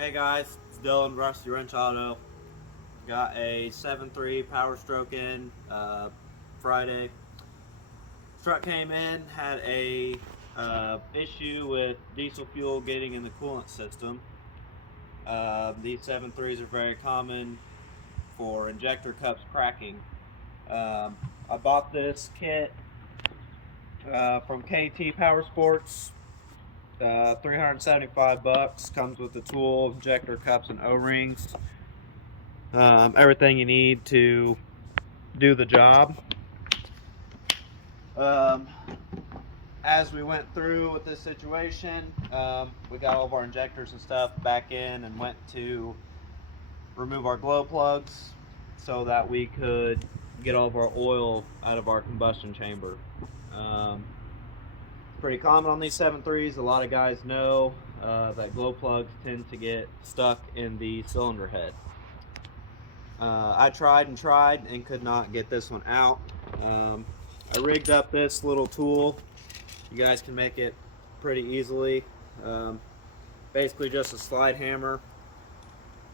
Hey guys, it's Dylan, RustyWrenchAuto. Got a 7.3 Powerstroke in Friday. Truck came in, had a issue with diesel fuel getting in the coolant system. These 7.3s are very common for injector cups cracking. I bought this kit from KT Power Sports. 375 bucks. Comes with the tool, injector cups, and O-rings. Everything you need to do the job. As we went through with this situation, we got all of our injectors and stuff back in and went to remove our glow plugs so that we could get all of our oil out of our combustion chamber. Pretty common on these 7.3s. A lot of guys know that glow plugs tend to get stuck in the cylinder head. I tried and could not get this one out. I rigged up this little tool. You guys can make it pretty easily. Basically just a slide hammer.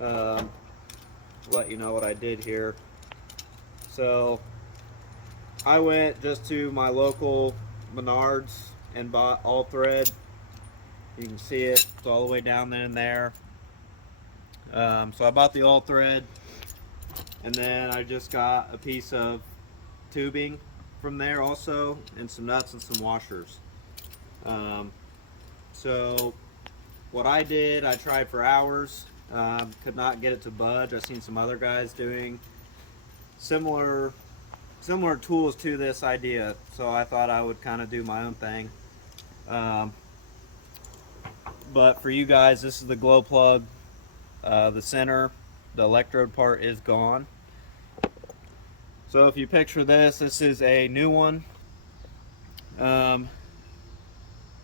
Let you know what I did here. So I went just to my local Menards and bought all thread. You can see it, it's all the way down in there. So I bought the all thread, and then I just got a piece of tubing from there also, and some nuts and some washers. So what I did, I tried for hours, could not get it to budge. I've seen some other guys doing similar tools to this idea, so I thought I would kind of do my own thing. But for you guys, this is the glow plug. The center, the electrode part is gone. So if you picture this is a new one.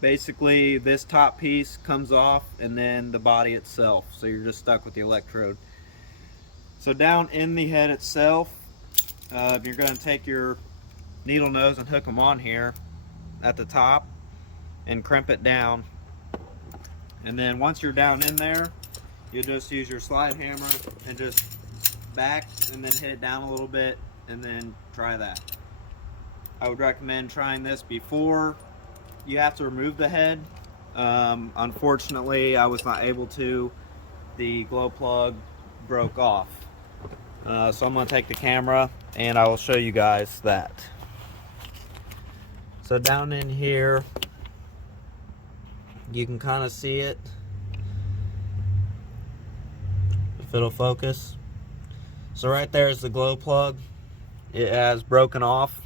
Basically this top piece comes off and then the body itself, so you're just stuck with the electrode. So down in the head itself, you're going to take your needle nose and hook them on here at the top and crimp it down, and then once you're down in there, you just use your slide hammer and just back and then hit it down a little bit, and then try that. I would recommend trying this before you have to remove the head. Unfortunately, I was not able to. The glow plug broke off. So I'm going to take the camera and I will show you guys that. So down in here, you can kind of see it, if it'll focus. So right there is the glow plug. It has broken off.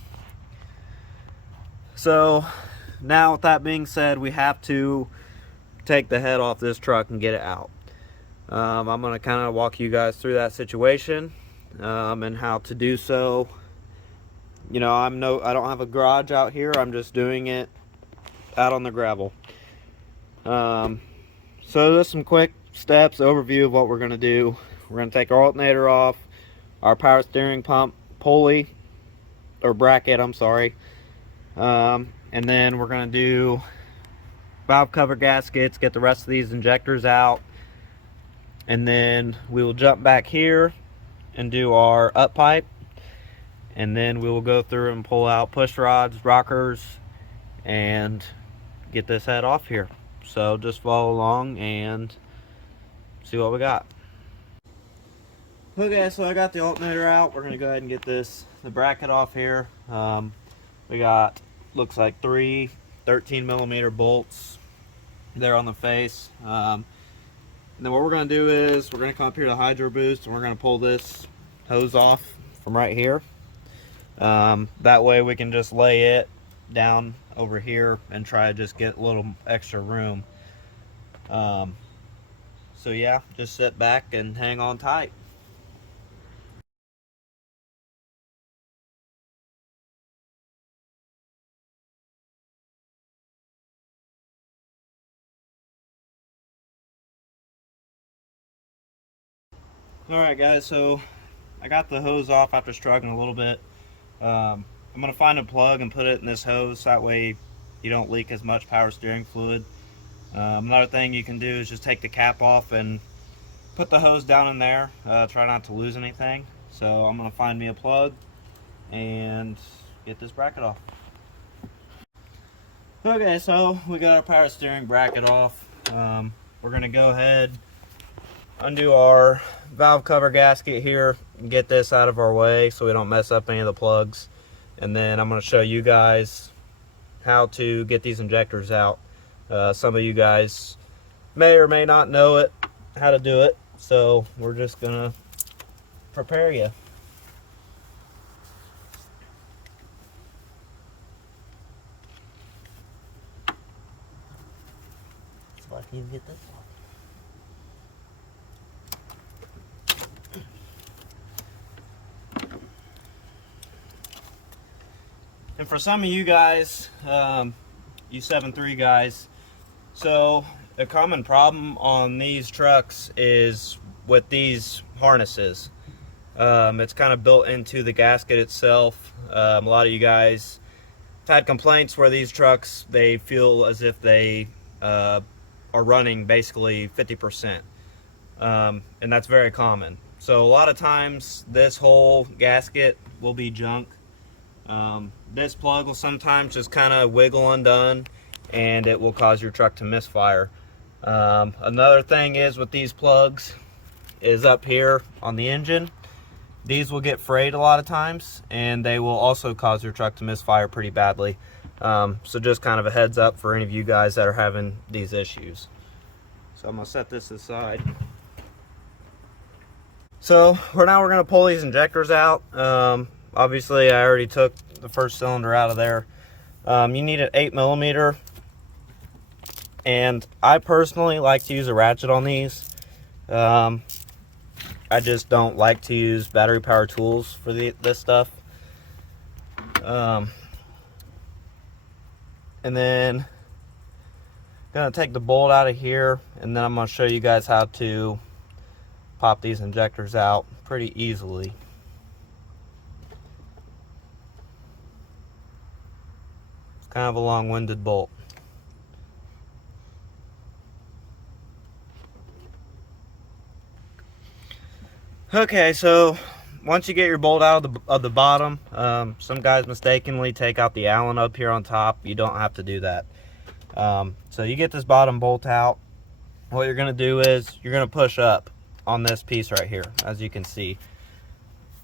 So now with that being said, we have to take the head off this truck and get it out. I'm going to kind of walk you guys through that situation and how to do so. You know, I don't have a garage out here. I'm just doing it out on the gravel. So just some quick steps, overview of what we're going to do. We're going to take our alternator off, our power steering pump pulley, or bracket, I'm sorry. And then we're going to do valve cover gaskets, get the rest of these injectors out. And then we will jump back here and do our up pipe. And then we will go through and pull out push rods, rockers, and get this head off here. So just follow along and see what we got. Okay, so I got the alternator out. We're gonna go ahead and get the bracket off here. We got, looks like 3 13mm bolts there on the face. And then what we're gonna do is we're gonna come up here to the hydro boost and we're gonna pull this hose off from right here. That way we can just lay it down over here and try to just get a little extra room. So yeah, just sit back and hang on tight. Alright guys, so I got the hose off after struggling a little bit. I'm going to find a plug and put it in this hose, that way you don't leak as much power steering fluid. Another thing you can do is just take the cap off and put the hose down in there, try not to lose anything. So I'm going to find me a plug and get this bracket off. Okay, so we got our power steering bracket off. We're going to go ahead, undo our valve cover gasket here, and get this out of our way so we don't mess up any of the plugs. And then I'm going to show you guys how to get these injectors out. Some of you guys may or may not know it, how to do it, so we're just going to prepare you. So I can even get this one. And for some of you guys, you 7.3 guys, so a common problem on these trucks is with these harnesses. It's kind of built into the gasket itself. A lot of you guys have had complaints where these trucks, they feel as if they are running basically 50%. And that's very common. So a lot of times this whole gasket will be junk. This plug will sometimes just kind of wiggle undone and it will cause your truck to misfire. Another thing is with these plugs is up here on the engine. These will get frayed a lot of times and they will also cause your truck to misfire pretty badly. So just kind of a heads up for any of you guys that are having these issues. So I'm going to set this aside. So now we're going to pull these injectors out. Obviously I already took the first cylinder out of there. You need an 8mm, and I personally like to use a ratchet on these. I just don't like to use battery power tools for this stuff. And then I'm gonna take the bolt out of here, and then I'm gonna show you guys how to pop these injectors out pretty easily. It's kind of a long-winded bolt. Okay, so once you get your bolt out of the bottom, some guys mistakenly take out the Allen up here on top. You don't have to do that. So you get this bottom bolt out. What you're going to do is you're going to push up on this piece right here, as you can see.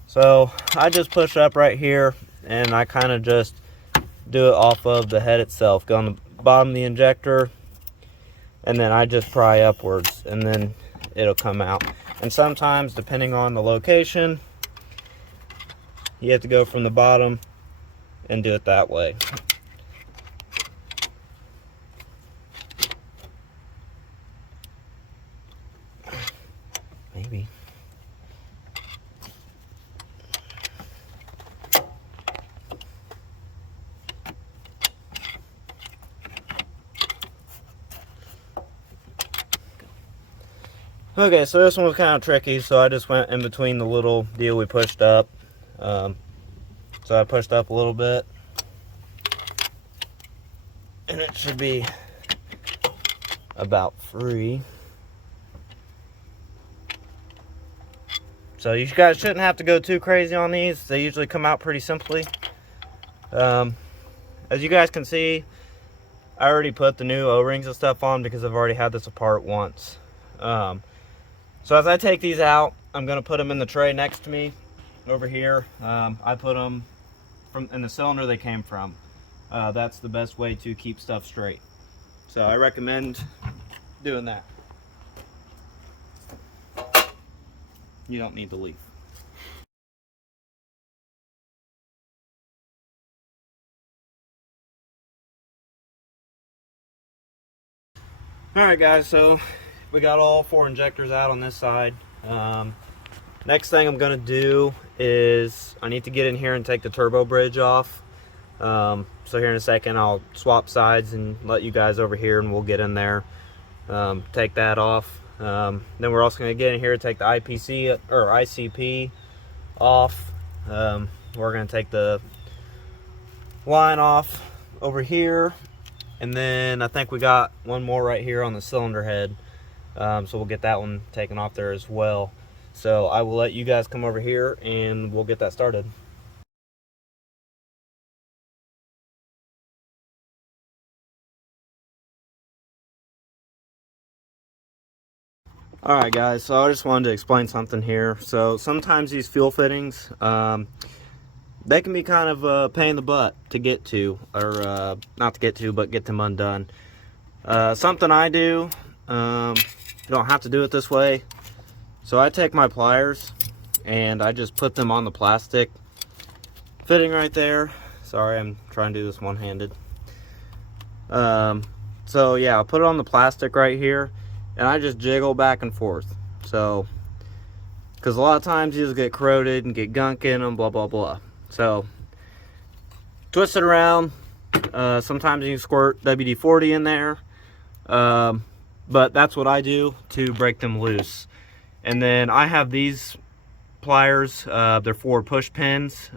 So I just push up right here, and I kind of just do it off of the head itself. Go on the bottom of the injector, and then I just pry upwards, and then it'll come out. And sometimes, depending on the location, you have to go from the bottom and do it that way. Maybe. Okay, so this one was kind of tricky, so I just went in between the little deal we pushed up. So I pushed up a little bit, and it should be about free. So you guys shouldn't have to go too crazy on these. They usually come out pretty simply. As you guys can see, I already put the new O-rings and stuff on because I've already had this apart once. So as I take these out, I'm going to put them in the tray next to me over here. I put them in the cylinder they came from. That's the best way to keep stuff straight. So I recommend doing that. You don't need the leaf. Alright guys, so we got all 4 injectors out on this side. Next thing I'm going to do is I need to get in here and take the turbo bridge off. So here in a second I'll swap sides and let you guys over here, and we'll get in there, take that off. Then we're also going to get in here and take the IPC or ICP off. We're going to take the line off over here, and then I think we got one more right here on the cylinder head. So we'll get that one taken off there as well. So I will let you guys come over here and we'll get that started. Alright guys, so I just wanted to explain something here. So sometimes these fuel fittings, they can be kind of a pain in the butt to get to, or not to get to, but get them undone. Something I do, you don't have to do it this way. So I take my pliers and I just put them on the plastic fitting right there. Sorry, I'm trying to do this one-handed. So yeah, I'll put it on the plastic right here and I just jiggle back and forth. So, because a lot of times these get corroded and get gunk in them, blah blah blah. So twist it around. Sometimes you can squirt WD-40 in there, but that's what I do to break them loose. And then I have these pliers. They're for push pins,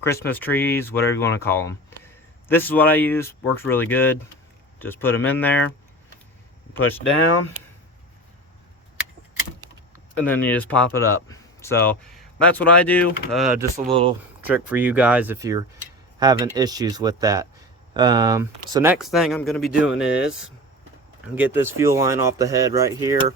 Christmas trees, whatever you want to call them. This is what I use. Works really good. Just put them in there, push down, and then you just pop it up. So that's what I do. Just a little trick for you guys if you're having issues with that. So next thing I'm going to be doing is get this fuel line off the head right here,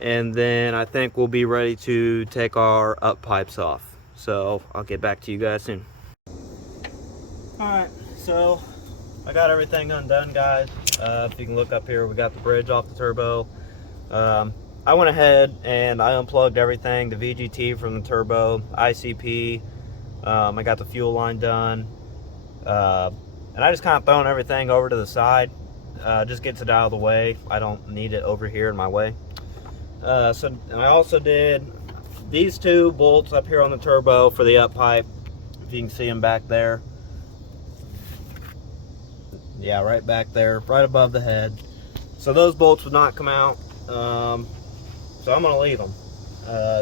and then I think we'll be ready to take our up pipes off. So I'll get back to you guys soon. Alright, so I got everything undone, guys. If you can look up here, we got the bridge off the turbo. I went ahead and I unplugged everything, the VGT from the turbo, ICP. I got the fuel line done. And I just kind of thrown everything over to the side. Just gets it out of the way. I don't need it over here in my way. And I also did these two bolts up here on the turbo for the up pipe. If you can see them back there. Yeah, right back there, right above the head. So those bolts would not come out. So I'm going to leave them.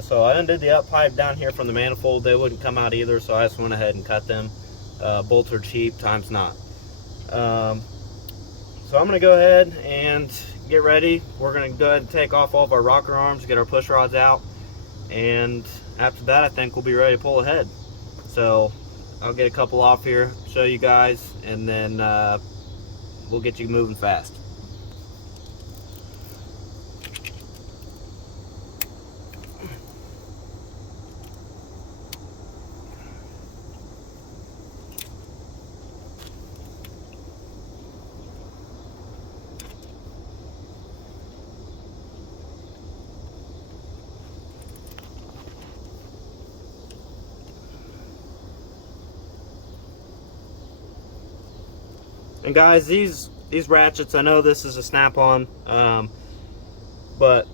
So I undid the up pipe down here from the manifold. They wouldn't come out either, so I just went ahead and cut them. Bolts are cheap, times not. So I'm going to go ahead and get ready. We're going to go ahead and take off all of our rocker arms, get our push rods out, and after that I think we'll be ready to pull ahead. So I'll get a couple off here, show you guys, and then we'll get you moving fast. And guys, these ratchets, I know this is a snap-on, but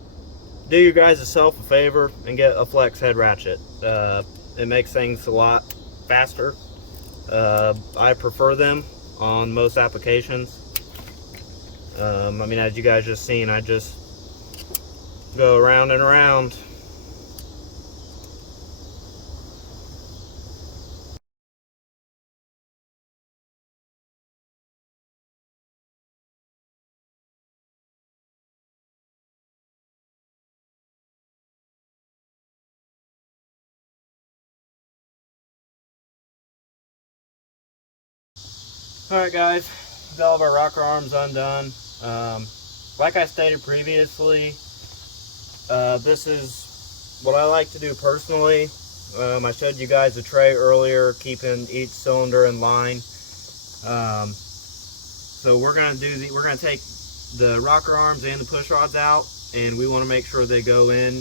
do you guys yourself a favor and get a flex head ratchet. It makes things a lot faster. I prefer them on most applications. I mean, as you guys just seen, I just go around and around. Alright guys, got all of our rocker arms undone. Like I stated previously, this is what I like to do personally. I showed you guys a tray earlier, keeping each cylinder in line. So we're gonna take the rocker arms and the push rods out, and we want to make sure they go in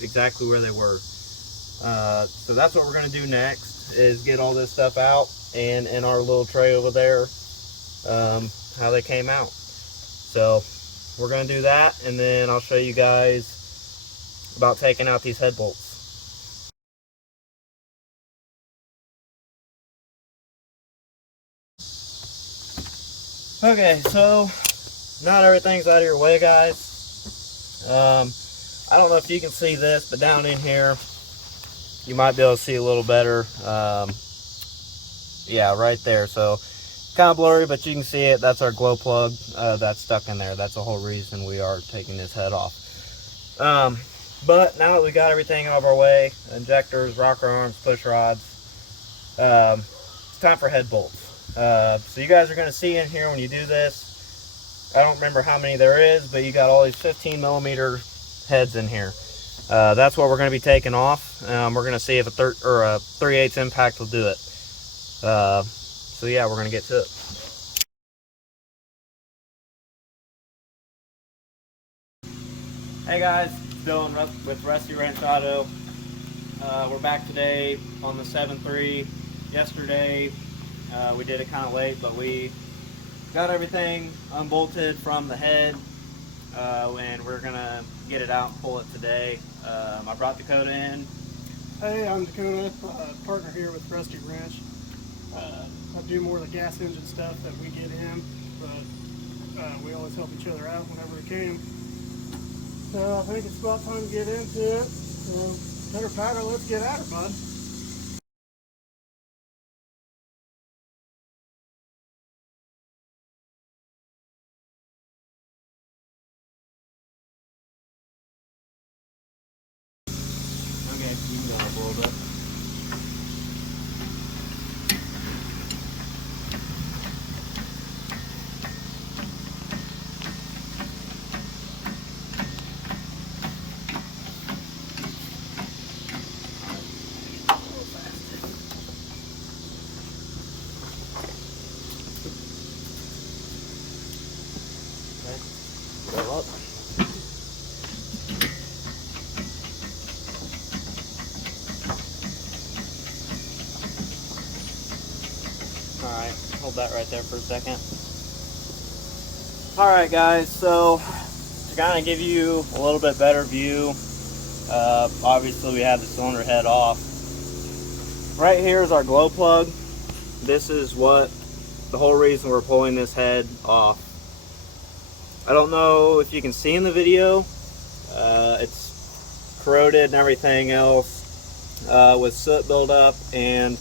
exactly where they were. So that's what we're gonna do next, is get all this stuff out and in our little tray over there, how they came out. So we're gonna do that, and then I'll show you guys about taking out these head bolts. Okay, so now that everything's out of your way, guys, I don't know if you can see this, but down in here you might be able to see a little better. Yeah, right there. So kind of blurry, but you can see it. That's our glow plug that's stuck in there. That's the whole reason we are taking this head off. But now that we got everything out of our way, injectors, rocker arms, push rods, it's time for head bolts. So you guys are going to see in here when you do this, I don't remember how many there is, but you got all these 15mm heads in here. That's what we're going to be taking off. We're going to see if a 3/8 impact will do it. So yeah, we're going to get to it. Hey guys, it's Dylan with RustyWrenchAuto. We're back today on the 7.3. Yesterday we did it kind of late, but we got everything unbolted from the head, and we're gonna get it out and pull it today. I brought Dakota in. Hey, I'm Dakota, partner here with Rusty Wrench. I do more of the gas engine stuff that we get in, but we always help each other out whenever we can. So I think it's about time to get into it. So, better powder, let's get at her, bud. Okay, you can go up a little bit. Go up. Alright, hold that right there for a second. Alright guys, so to kind of give you a little bit better view, obviously we have the cylinder head off. Right here is our glow plug. This is what the whole reason we're pulling this head off. I don't know if you can see in the video, it's corroded and everything else with soot buildup, and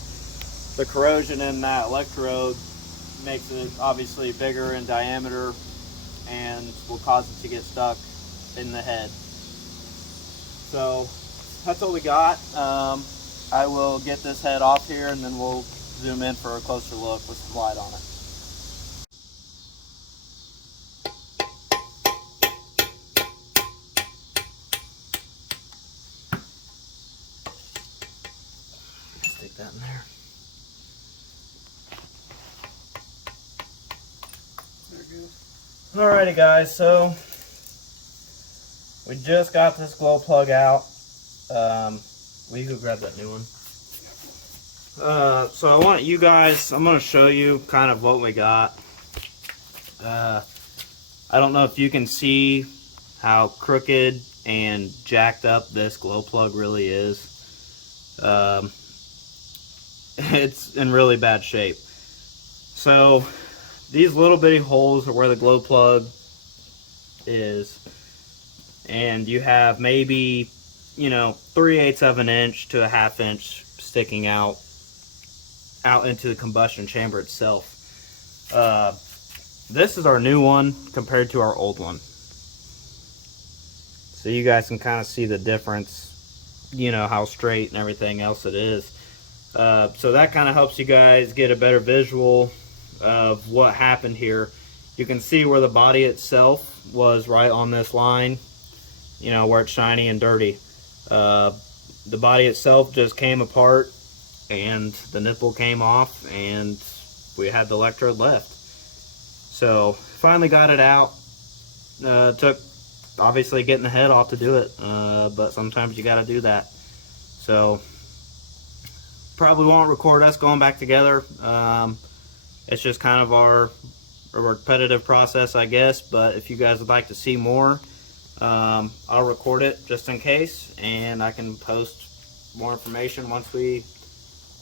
the corrosion in that electrode makes it obviously bigger in diameter and will cause it to get stuck in the head. So that's what we got. I will get this head off here and then we'll zoom in for a closer look with some light on it. Stick that in there. Alrighty guys, so we just got this glow plug out. Will you go grab that new one? So I want you guys, I'm going to show you kind of what we got. I don't know if you can see how crooked and jacked up this glow plug really is. It's in really bad shape. So these little bitty holes are where the glow plug is, and you have maybe, you know, 3/8 of an inch to a 1/2 inch sticking out into the combustion chamber itself. This is our new one compared to our old one, so you guys can kind of see the difference, you know, how straight and everything else it is. So that kind of helps you guys get a better visual of what happened here. You can see where the body itself was right on this line, you know, where it's shiny and dirty. The body itself just came apart and the nipple came off and we had the electrode left. So finally got it out. Took obviously getting the head off to do it, but sometimes you got to do that. So probably won't record us going back together. It's just kind of our repetitive process, I guess, but if you guys would like to see more, I'll record it just in case, and I can post more information once we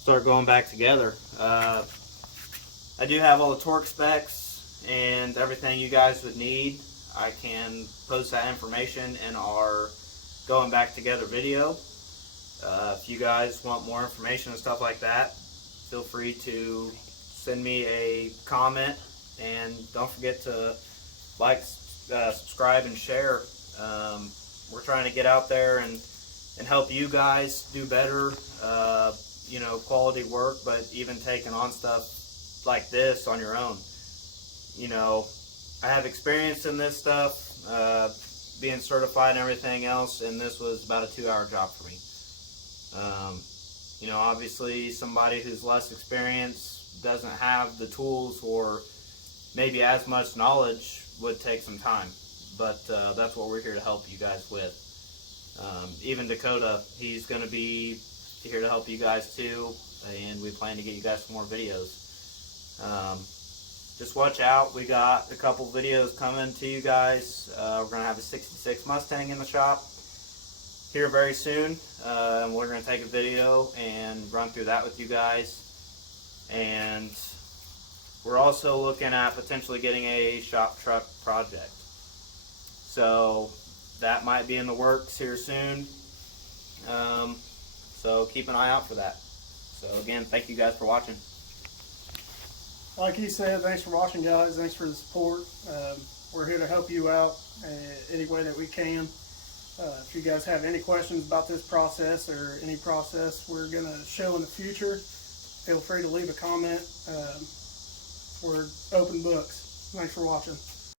start going back together. I do have all the torque specs and everything you guys would need. I can post that information in our going back together video. If you guys want more information and stuff like that, feel free to send me a comment, and don't forget to like, subscribe, and share. We're trying to get out there and help you guys do better, you know, quality work, but even taking on stuff like this on your own. You know, I have experience in this stuff, being certified and everything else, and this was about a 2-hour job for me. You know, obviously somebody who's less experienced, doesn't have the tools or maybe as much knowledge, would take some time. But that's what we're here to help you guys with. Even Dakota, he's going to be here to help you guys too, and we plan to get you guys some more videos. Just watch out, we got a couple videos coming to you guys. We're going to have a 66 Mustang in the shop here very soon, and we're going to take a video and run through that with you guys. And we're also looking at potentially getting a shop truck project, so that might be in the works here soon. So keep an eye out for that. So again, thank you guys for watching. Like he said, thanks for watching, guys. Thanks for the support. We're here to help you out any way that we can. If you guys have any questions about this process or any process we're going to show in the future, feel free to leave a comment. We're open books. Thanks for watching.